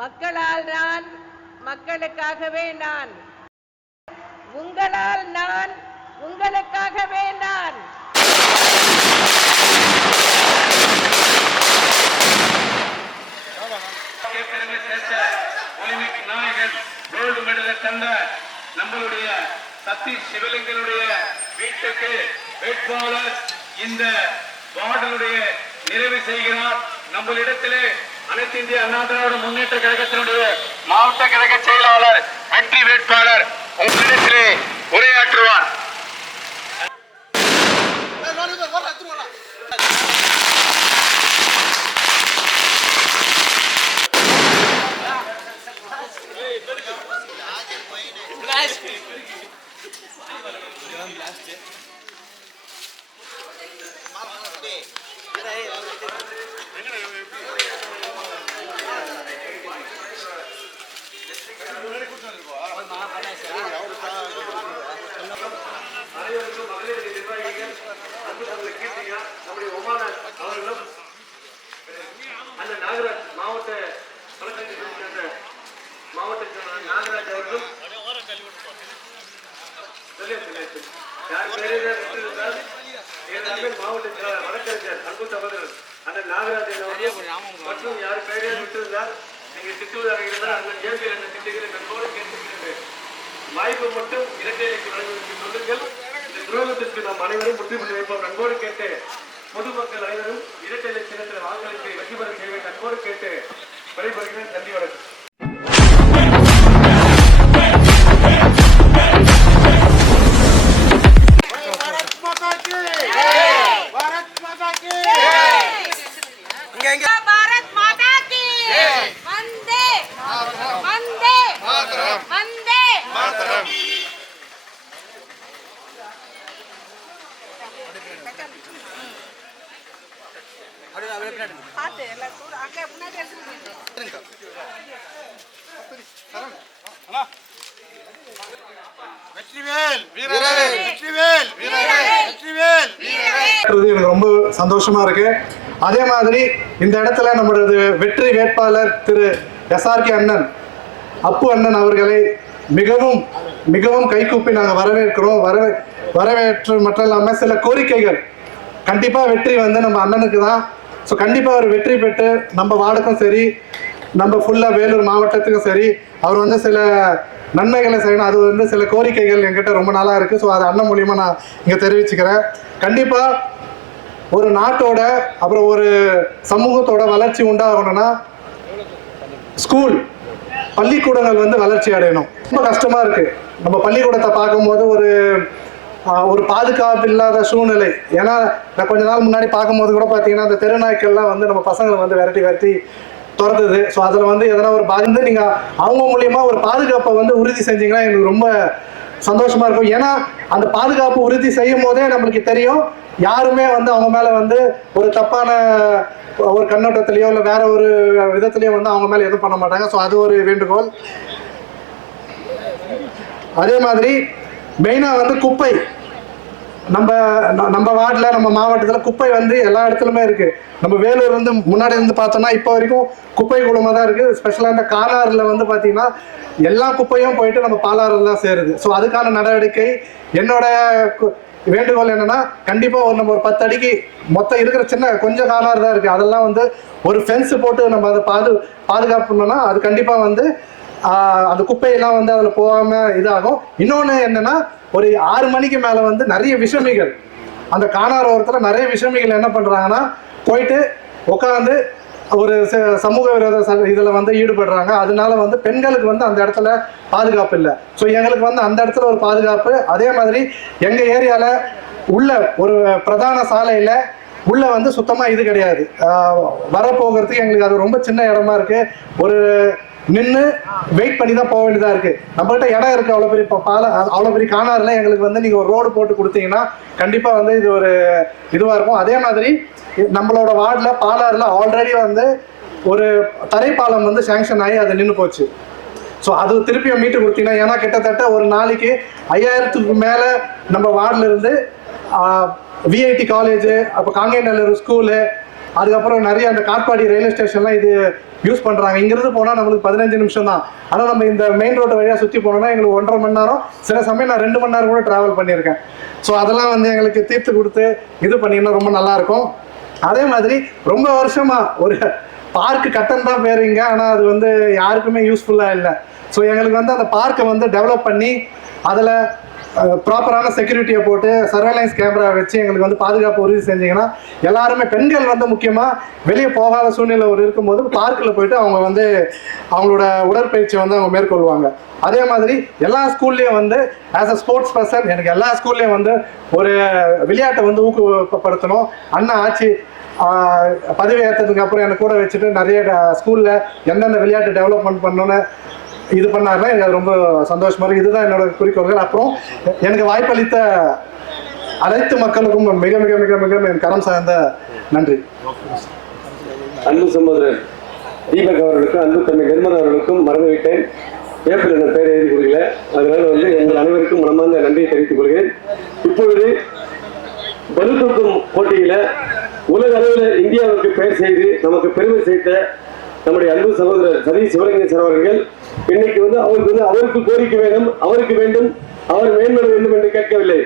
மக்களால் நான், மக்களுக்காகவே நான். உங்களால் நான், உங்களுக்காகவே நான். ஒலிம்பிக் நாயகன் கோல்டு மெடலை தந்த நம்மளுடைய சதீஷ் சிவலிங்கனுடைய வீட்டுக்கு வேட்பாளர் இந்த வார்டனுடைய நிறைவு செய்கிறார். நம்மளிடத்திலே அனைத்து இந்திய அண்ணா திராவிட முன்னேற்ற கழகத்தினுடைய மாவட்ட கழக செயலாளர் வெற்றி வேட்பாளர் உங்களிடத்திலே உரையாற்றுவார். அந்த நாகராஜ் மாவட்ட நாகராஜ் அவர்களும் மாவட்ட வழக்கறிஞர் அன்பு சகோதரர் அந்த நாகராஜன் அவர்கள் மற்றும் யார் பெயரையும் விட்டிருந்தால் நீங்கள் திட்டுவதாக இருந்தால் அந்த கேள்வி என்ற திட்டுகளை நன்கோடு கேட்டுக்கிறேன். வாய்ப்பு மட்டும் இரட்டை இலைக்கு வழங்குவதற்கு சொல்லுங்கள். இந்த துரோகத்திற்கு நாம் அனைவரும் முற்றுப்புள்ளி வைப்போம். நன்கோடு கேட்டு பொதுமக்கள் அனைவரும் இரட்டை இலை சின்னத்தில் வாக்களித்து வெற்றி பெற செய்ய நன்கோடு கேட்டு விடைபெறுகிறேன். நன்றி, வணக்கம். எனக்கு ரொம்ப சந்தோஷமா இருக்கு. அதே மாதிரி இந்த இடத்துல நம்மளது வெற்றி வேட்பாளர் திரு எஸ்ஆர்கே அண்ணன் அப்பு அண்ணன் அவர்களை மிகவும் மிகவும் கைகூப்பி நாங்கள் வரவேற்கிறோம். வரவேற்று மட்டும் இல்லாமல் சில கோரிக்கைகள் கண்டிப்பாக வெற்றி வந்து நம்ம அண்ணனுக்கு தான். ஸோ கண்டிப்பாக அவர் வெற்றி பெற்று நம்ம வார்டுக்கும் சரி, நம்ம ஃபுல்லாக வேலூர் மாவட்டத்துக்கும் சரி, அவர் வந்து சில நன்மைகளை செய்யணும். அது வந்து சில கோரிக்கைகள் என்கிட்ட ரொம்ப நாளாக இருக்குது. ஸோ அது அண்ணன் மூலியமாக நான் இங்கே தெரிவிச்சுக்கிறேன். கண்டிப்பாக ஒரு நாட்டோட அப்புறம் ஒரு சமூகத்தோட வளர்ச்சி உண்டாகணும்னா ஸ்கூல் பள்ளிக்கூடங்கள் வந்து வளர்ச்சி அடையணும். ரொம்ப கஷ்டமாக இருக்குது. நம்ம பள்ளிக்கூடத்தை பார்க்கும்போது ஒரு பாதுகாப்பு இல்லாத சூழ்நிலை. ஏன்னா நான் கொஞ்ச நாள் முன்னாடி பார்க்கும்போது கூட பார்த்தீங்கன்னா அந்த தெருநாய்க்கள்லாம் வந்து நம்ம பசங்களை வந்து விரட்டி துரத்துது. ஸோ அதில் வந்து எதனா ஒரு பாதிந்து நீங்கள் அவங்க மூலியமாக ஒரு பாதுகாப்பை வந்து உறுதி செஞ்சீங்கன்னா எங்களுக்கு ரொம்ப சந்தோஷமாக இருக்கும். ஏன்னா அந்த பாதுகாப்பு உறுதி செய்யும் போதே நம்மளுக்கு தெரியும் யாருமே வந்து அவங்க மேலே வந்து ஒரு தப்பான ஒரு கண்ணோட்டத்திலையோ இல்லை வேற ஒரு விதத்துலையோ வந்து அவங்க மேலே எதுவும் பண்ண மாட்டாங்க. ஸோ அது ஒரு வேண்டுகோள். அதே மாதிரி மெயினாக வந்து குப்பை நம்ம வார்டில் நம்ம மாவட்டத்தில் குப்பை வந்து எல்லா இடத்துலையுமே இருக்குது. நம்ம வேலூர் வந்து முன்னாடி இருந்து பார்த்தோம்னா இப்போ வரைக்கும் குப்பை குளமாக தான் இருக்குது. ஸ்பெஷலாக இந்த காலாறில் வந்து பார்த்தீங்கன்னா எல்லா குப்பையும் போயிட்டு நம்ம பாலாறில் தான் சேருது. ஸோ அதுக்கான நடவடிக்கை என்னோட வேண்டுகோள் என்னென்னா கண்டிப்பாக நம்ம ஒரு 10 அடிக்கு மொத்தம் இருக்கிற சின்ன கொஞ்சம் காலாறு தான் இருக்குது. அதெல்லாம் வந்து ஒரு ஃபென்ஸு போட்டு நம்ம அதை பாதுகாப்பு பண்ணோம்னா அது கண்டிப்பாக வந்து அந்த குப்பையெல்லாம் வந்து அதில் போகாமல் இதாகும். இன்னொன்று என்னென்னா ஒரு 6 மணிக்கு மேலே வந்து நிறைய விஷமிகள் அந்த காணார் ஓரத்தில் நிறைய விஷமிகள் என்ன பண்ணுறாங்கன்னா போயிட்டு உட்காந்து ஒரு சமூக விரோத இதில் வந்து ஈடுபடுறாங்க. அதனால வந்து பெண்களுக்கு வந்து அந்த இடத்துல பாதுகாப்பு இல்லை. ஸோ எங்களுக்கு வந்து அந்த இடத்துல ஒரு பாதுகாப்பு. அதே மாதிரி எங்கள் ஏரியாவில் உள்ள ஒரு பிரதான சாலையில் உள்ள வந்து சுத்தமாக இது கிடையாது. வரப்போகிறதுக்கு எங்களுக்கு அது ரொம்ப சின்ன இடமா இருக்குது. ஒரு நின்று வெயிட் பண்ணி தான் போக வேண்டியதாக இருக்குது. நம்மகிட்ட இடம் இருக்குது அவ்வளோ பெரிய அவ்வளோ பெரிய காணாரில் எங்களுக்கு வந்து நீங்கள் ஒரு ரோடு போட்டு கொடுத்தீங்கன்னா கண்டிப்பாக வந்து இது ஒரு இதுவாக இருக்கும். அதே மாதிரி நம்மளோட வார்டில் பாலாறில் ஆல்ரெடி வந்து ஒரு தரைப்பாலம் வந்து சேங்ஷன் ஆகி அது நின்று போச்சு. ஸோ அது திருப்பியும் மீட்டு கொடுத்தீங்கன்னா ஏன்னா கிட்டத்தட்ட ஒரு நாளைக்கு 5000க்கு மேலே நம்ம வார்டில் இருந்து விஐடி காலேஜு, அப்போ காங்கேயநல்லூர் ஸ்கூலு, அதுக்கப்புறம் நிறைய அந்த காட்பாடி ரயில்வே ஸ்டேஷன்லாம் இது யூஸ் பண்ணுறாங்க. இங்கிருந்து போனால் நம்மளுக்கு 15 நிமிஷம் தான். ஆனால் நம்ம இந்த மெயின் ரோடு வழியாக சுற்றி போனோம்னா எங்களுக்கு 1.5 மணி நேரம், சில சமயம் நான் 2 மணி நேரம் கூட ட்ராவல் பண்ணியிருக்கேன். ஸோ அதெல்லாம் வந்து எங்களுக்கு தீர்த்து கொடுத்து இது பண்ணிங்கன்னா ரொம்ப நல்லாயிருக்கும். அதே மாதிரி ரொம்ப வருஷமாக ஒரு பார்க்கு கட்டன் தான் பேருங்க, ஆனால் அது வந்து யாருக்குமே யூஸ்ஃபுல்லாக இல்லை. ஸோ எங்களுக்கு வந்து அந்த பார்க்கை வந்து டெவலப் பண்ணி அதில் ப்ராப்பரான செக்யூரிட்டியை போட்டு சர்வேலன்ஸ் கேமரா வச்சு எங்களுக்கு வந்து பாதுகாப்பு உறுதி செஞ்சிங்கன்னா எல்லாருமே, பெண்கள் வந்து முக்கியமாக வெளியே போகாத சூழ்நிலை ஒரு இருக்கும்போது பார்க்கில் போயிட்டு அவங்க வந்து அவங்களோட உடற்பயிற்சி வந்து அவங்க மேற்கொள்வாங்க. அதே மாதிரி எல்லா ஸ்கூல்லேயும் வந்து ஆஸ் அ ஸ்போர்ட்ஸ் பர்சன் எனக்கு எல்லா ஸ்கூல்லேயும் வந்து ஒரு விளையாட்டை வந்து ஊக்கப்படுத்தணும். அண்ணா ஆட்சி பதவி ஏற்றதுக்கு அப்புறம் எனக்கு கூட வச்சுட்டு நிறைய ஸ்கூலில் எந்தெந்த விளையாட்டு டெவலப்மெண்ட் பண்ணணுன்னு இது பண்ணாருன்னா எனக்கு அது ரொம்ப சந்தோஷமா இருக்கு. இதுதான் என்னோட குறிக்கோள்கள். அப்புறம் எனக்கு வாய்ப்பளித்த அனைத்து மக்களுக்கும் மிக மிக மிக மிக என் கரம் சார்ந்த நன்றி. அன்பு சகோதரர் தீபக் அவர்களுக்கும் அன்பு தம்பி நிர்மலா அவர்களுக்கும் மறந்துவிட்டேன், ஏப்ரல் என்ற பெயரை எழுதி கொடுக்கல. அதனால வந்து எங்கள் அனைவருக்கும் மனமார்ந்த நன்றியை தெரிவித்துக் கொள்கிறேன். இப்பொழுது பளுதூக்கும் போட்டியில உலக அளவில் இந்தியாவுக்கு பெயர் செய்து நமக்கு பெருமை சேர்த்த நம்முடைய அன்பு சகோதரர் சதீஷ் சிவலிங்க சார் அவர்கள் இன்னைக்கு வந்து அவருக்கு கோரிக்கை வேண்டும், அவருக்கு வேண்டும், அவர் மேம்பட வேண்டும் என்று கேட்கவில்லை.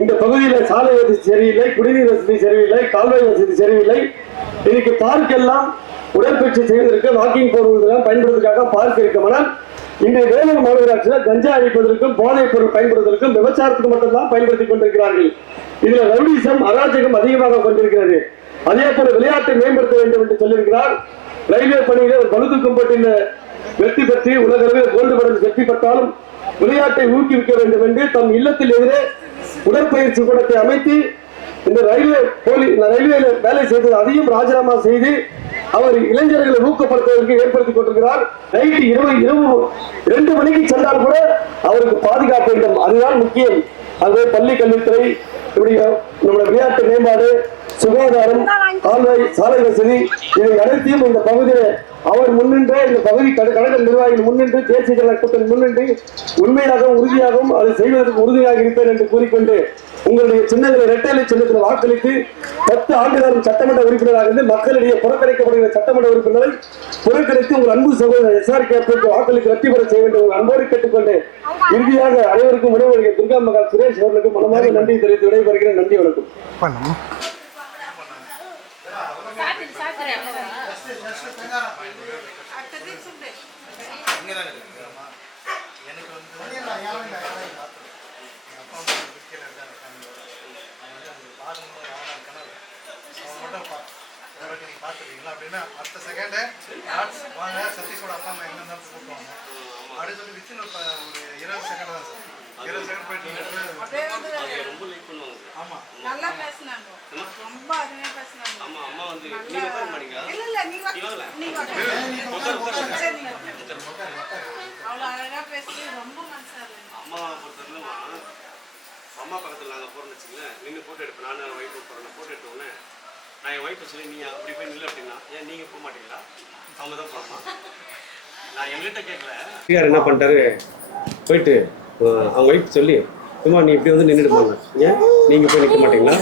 இந்த பகுதியில் சாலை வசதி சரியில்லை, குடிநீர் வசதி சரியில்லை, கால்வாய் வசதி சரியில்லை. இன்னைக்கு பார்க் எல்லாம் உடற்பயிற்சி செய்வதற்கு, வாக்கிங் போடுவதெல்லாம் பயன்படுவதற்காக பார்க் இருக்குமானால் இன்றைய வேலூர் மாநகராட்சியில் கஞ்சா அழிப்பதற்கும், போதைப் பொருள் பயன்படுவதற்கும், விபச்சாரத்துக்கு மட்டும்தான் பயன்படுத்திக் கொண்டிருக்கிறார்கள். இதுல ரவுடிசம், அராஜகம் அதிகமாக கொண்டிருக்கிறது. அதே போல விளையாட்டை மேம்படுத்த வேண்டும் என்று சொல்லியிருக்கிறார். ரயில்வே பணியில ஒரு பளுதூக்கும் போட்டியில் வெற்றி பெற்று உலக அளவில் கோல்டு மெடல் வெற்றி பெற்றாலும் விளையாட்டை ஊக்குவிக்க வேண்டும் என்று தம் இல்லத்தில் எதிரே உடற்பயிற்சி கூடத்தை அமைத்து இந்த ரயில்வேல வேலை செய்தது அதையும் ராஜினாமா செய்து அவர் இளைஞர்களை ஊக்கப்படுத்துவதற்கு ஏற்படுத்திக் கொண்டிருக்கிறார். நைட்டு இரவு 2 மணிக்கு சென்றால் கூட அவருக்கு பாதுகாப்பு வேண்டும், அதுதான் முக்கியம். அது பள்ளி கல்வித்துறை, நம்முடைய விளையாட்டு மேம்பாடு, சுகாதாரம், கால்வாய், சாலை வசதி, இதை அனைத்தையும் இந்த பகுதியில் அவர் முன்னின்று, இந்த பகுதி கழக நிர்வாகிகள் முன்னின்று, தேசிய ஜனநாயக கூட்டணி முன்னின்று உண்மையாகவும் உறுதியாகவும் அதை செய்வதற்கு உறுதியாக இருப்பேன் என்று கூறிக்கொண்டு உங்களுடைய சின்னங்களை இரட்டைலை சின்னத்தில் வாக்களித்து 10 ஆண்டுகாலம் சட்டமன்ற உறுப்பினராக இருந்து மக்களிடையே புறக்கணிக்கப்படுகிற சட்டமன்ற உறுப்பினரை புறக்கணித்து உங்கள் அன்பு சகோதரர் SRK வாக்களித்து வெற்றி பெற செய்ய வேண்டும் அன்போடு கேட்டுக்கொண்டு இறுதியாக அனைவருக்கும் உணவளிக்க துர்கா மகால் சுரேஷ் அவர்களுக்கு மனமாக நன்றி தெரிவித்து விடைபெறுகிறேன். நன்றி, வணக்கம். அப்படின்னா அடுத்த செகண்ட் வாங்க சதீஷோட அப்பா அம்மா எங்க இருந்தாலும் கூப்பிடுவாங்க அப்படின்னு சொல்லி வித்தின் ஒரு 20 செகண்ட் தான் சார். 20 செகண்ட் போயிட்டு ரொம்ப லைக் பண்ணுவாங்க. ஆமா, நல்லா பேசுனாங்க, ரொம்ப அருமையா பேசுனாங்க. ஆமா, அம்மா வந்து நீங்க உட்கார மாட்டீங்களா? இல்ல நீங்க அவ்வளவு அழகா பேசி ரொம்ப மனசா இருக்கு. அம்மா பொறுத்தவரையிலும் அம்மா பக்கத்துல நாங்க போறோம்னு வச்சுங்களேன், நின்று போட்டோ எடுப்பேன். நானும் ஒய்ஃபு போறேன், போட்டோ எடுத்தோடனே நான் என் ஒய்ஃபை சொல்லி நீ அப்படி போய் நில்லு அப்படின்னா, ஏன் நீங்க போக மாட்டீங்களா? அவங்க தான் போகணும். நான் எங்கிட்ட கேட்கல. என்ன பண்ணிட்டாரு, போயிட்டு அவங்க ஒய்ஃப் சொல்லி சும்மா நீ இப்படி வந்து நின்றுட்டு போங்க, ஏன் நீங்க போய் நிற்க மாட்டீங்களா?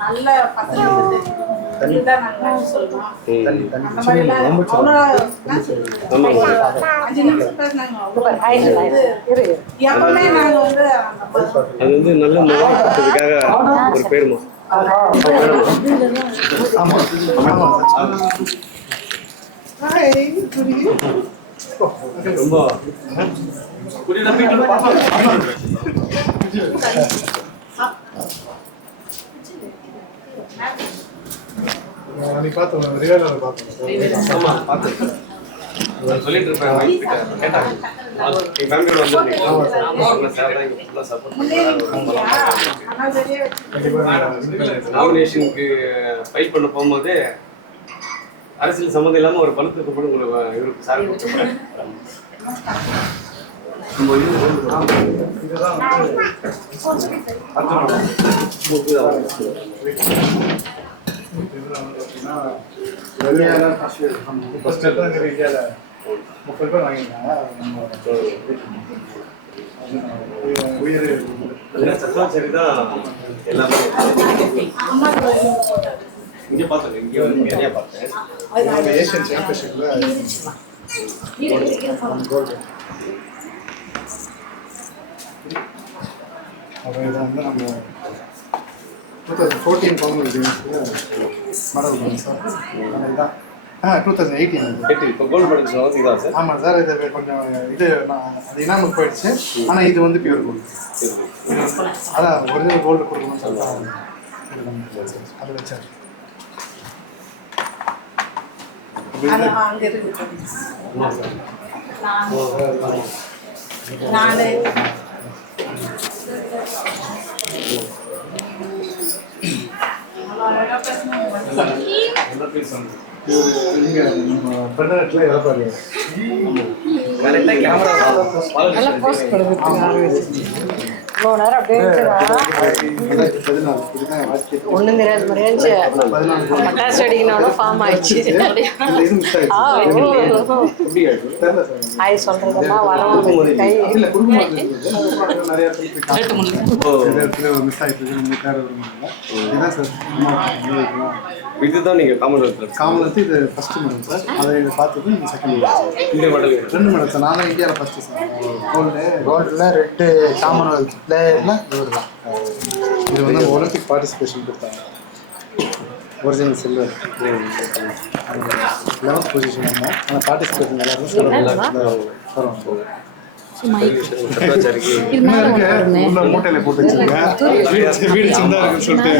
நல்ல பசங்க அது வந்து நல்ல முகாக்காக ஒரு பேருமா. ரொம்ப நீ பார்த்தோம் ரிவேலர் பார்த்தோம். ஆமா பார்த்தேன், சொல்லிட்டு இருப்பேன். கேட்டாங்க நீ ஃபேமிலியோட வந்துருக்கீங்களா? நாமினேஷனுக்கு ஃபைல் பண்ண போகும்போது அரசியல் சம்மந்தம் இல்லாம ஒரு பணத்துக்கு கூட உங்களுக்கு இவருக்கு சார் ஃபர்ஸ்ட் இந்தியாவில் 30 பேர் வாங்கியிருக்காங்க. உயிர் சத்வாச்சாரி தான் எல்லாமே. இங்கே பார்த்தேன், இங்கே வந்து நிறையா பார்த்தேன். ஏஷியன் சாம்பியன்ஷிப்ல கோல்டு. அப்புறம் இதை வந்து நம்ம 2014 காமன்வெல்த் கேம்ஸில் மெடல் பண்ணோம் சார். இதுதான் 2018 இப்போ கோல்டு மெடல்ஸ் வந்து இதான் சார். ஆமாம் சார். இது கொஞ்சம் இது அது இனாமுக்கு போயிடுச்சு. ஆனால் இது வந்து பியூர் கோல்டு. அதான் ஒரிஜினல் கோல்டு கொடுக்கணும்னு சொல்லிட்டு அது வச்சார். அங்கே இருக்கு நானு பெண்ணத்துல இறப்பாரு. கரெக்டாக கேமரா இவ்வளோ நேரம் அப்படியே ஒன்றும் தெரியாது மாதிரி இருந்துச்சு. பட்டாசு அடிக்கணும் ஃபார்ம் ஆயிடுச்சு. ஆய் சொல்றதெல்லாம் வரவும் கை இதுதான் நீங்கள் காமன்வெல்த் இது ஃபர்ஸ்ட் மெடல் சார். அதை பார்த்தது நீங்கள் செகண்ட் இந்த மெடல் 2 மெடல் சார். நான் தான் இந்தியாவில் ஃபர்ஸ்ட் சார். கோல்டில் 2 காமன்வெல்த் பிளேயர்லாம் இவர் தான். இது வந்து ஒலிம்பிக் பார்ட்டிசிபேஷன் கொடுத்தாங்க. Original silver 11th position. ஆனால் பார்ட்டிசிபேஷன் எல்லாரும் உள்ள மூட்டையில போட்டு வச்சிருக்கேன். வீடு சின்னதா இருக்குன்னு சொல்லிட்டு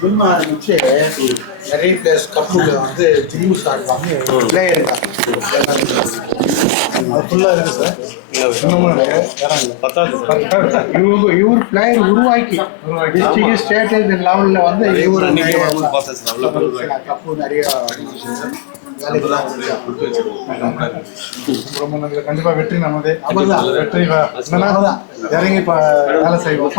ஜிம் ஆரம்பிச்சு நிறைய பிளேஸ் கப்புல வந்து ஜிம் ஸ்டார்ட் பண்ணி பிளேயர் தான் அது ஃபுல்லாக இருக்குது சார். இன்னமும் இருக்கு. இவர் பிளேயர் உருவாக்கி டிஸ்ட்ரிக்ட் ஸ்டேட் லெவலில் வந்து இவர் கப்பு நிறைய ரொம்ப நல்லது. கண்டிப்பாக வெற்றி நமதே. வெற்றி இறங்கி இப்போ வேலை செய்வோம்.